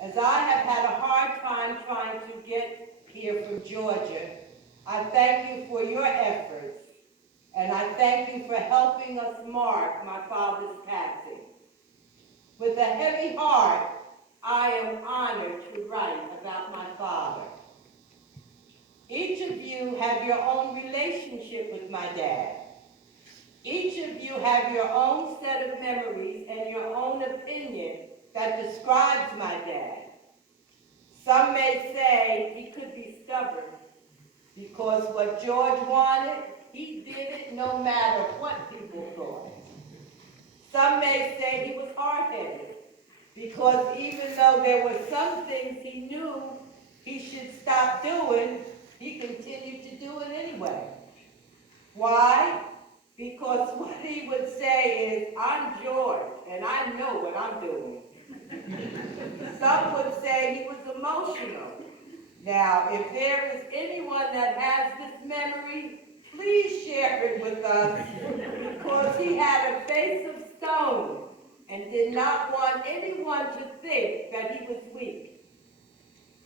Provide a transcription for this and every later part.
As I have had a hard time trying to get here from Georgia, I thank you for your efforts, and I thank you for helping us mark my father's passing. With a heavy heart, I am honored to write about my father. Each of you have your own relationship with my dad. Each of you have your own set of memories and your own opinion that describes my dad. Some may say he could be stubborn because what George wanted, he did it no matter what people thought. Some may say he was hard-headed because even though there were some things he knew he should stop doing, he continued to do it anyway. Why? Because what he would say is, I'm George, and I know what I'm doing. Some would say he was emotional. Now, if there is anyone that has this memory, please share it with us, because he had a face of stone and did not want anyone to think that he was weak.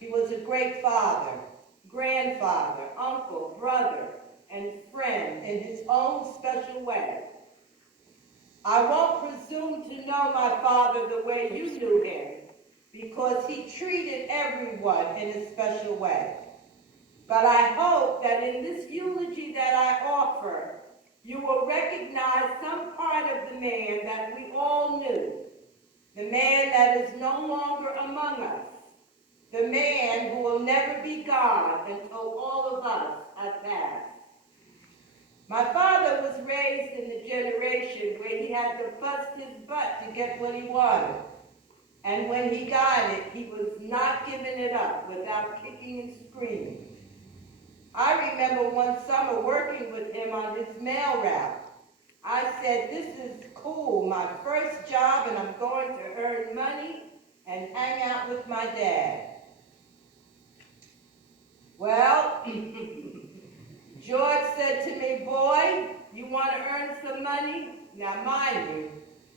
He was a great father, grandfather, uncle, brother, and friend in his own special way. I won't presume to know my father the way you knew him, because he treated everyone in a special way. But I hope that in this eulogy that I offer, you will recognize some part of the man that we all knew, the man that is no longer among us, the man who will never be gone until all of us have passed. My father was raised in the generation where he had to bust his butt to get what he wanted. And when he got it, he was not giving it up without kicking and screaming. I remember one summer working with him on his mail route. I said, this is cool, my first job, and I'm going to earn money and hang out with my dad. Well, George said to me, boy, you want to earn some money? Now, mind you,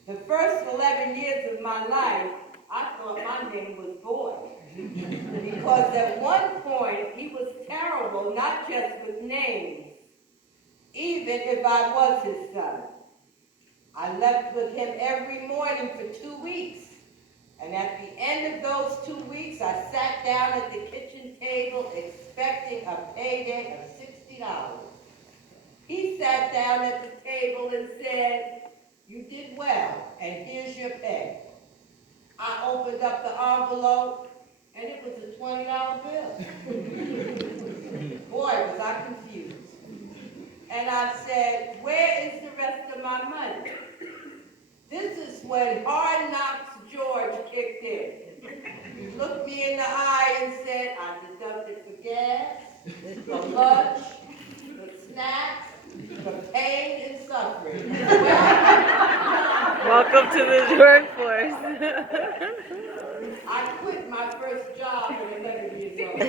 the first 11 years of my life, I thought my name was Boy. Because at one point, he was terrible, not just with names, even if I was his son. I left with him every morning for 2 weeks. And at the end of those 2 weeks, I sat down at the kitchen table expecting a payday of $60. He sat down at the table and said, you did well, and here's your pay. I opened up the envelope, and it was a $20 bill. Boy, was I confused. And I said, where is the rest of my money? This is when Hard Knocks George kicked in. He looked me in the eye and said, I deducted for gas, for lunch, for snacks, for pain and suffering. Welcome to the workforce. I quit my first job at 11 years old.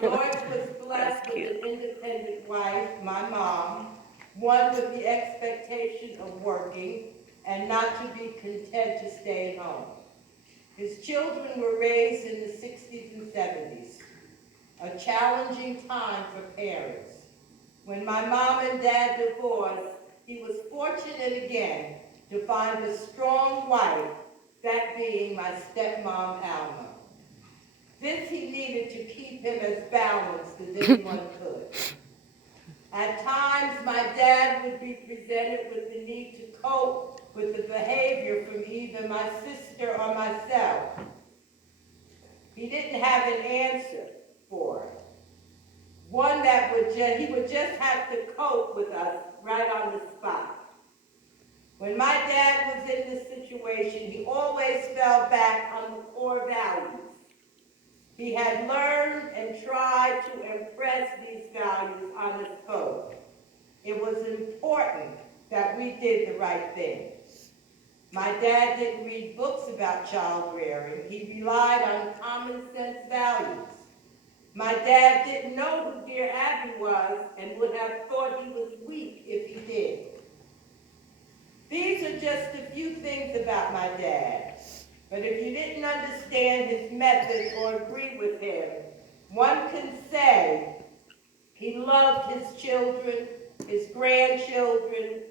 George was blessed with an independent wife, my mom, one with the expectation of working and not to be content to stay at home. His children were raised in the 60s and 70s, a challenging time for parents. When my mom and dad divorced, he was fortunate again to find a strong wife, that being my stepmom, Alma. This he needed to keep him as balanced as anyone could. At times, my dad would be presented with the need to cope with the behavior from either my sister or myself. He didn't have an answer for it. One that he would just have to cope with us right on the spot. When my dad was in this situation, he always fell back on the core values. He had learned and tried to impress these values on us both. It was important that we did the right thing. My dad didn't read books about child rearing. He relied on common sense values. My dad didn't know who Dear Abby was and would have thought he was weak if he did. These are just a few things about my dad, but if you didn't understand his methods or agree with him, one can say he loved his children, his grandchildren,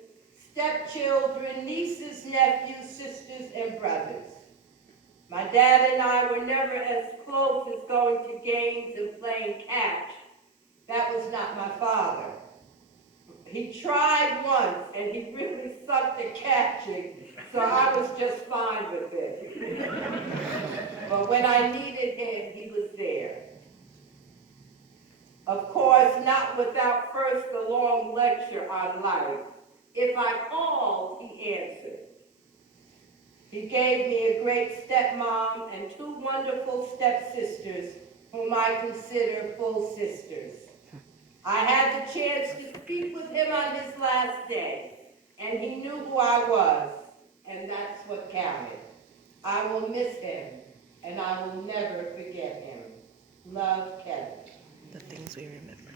stepchildren, nieces, nephews, sisters, and brothers. My dad and I were never as close as going to games and playing catch. That was not my father. He tried once, and he really sucked at catching, so I was just fine with it. But when I needed him, he was there. Of course, not without first a long lecture on life. If I called, he answered. He gave me a great stepmom and two wonderful stepsisters whom I consider full sisters. I had the chance to speak with him on his last day, and he knew who I was, and that's what counted. I will miss him, and I will never forget him. Love, Kevin. The things we remember.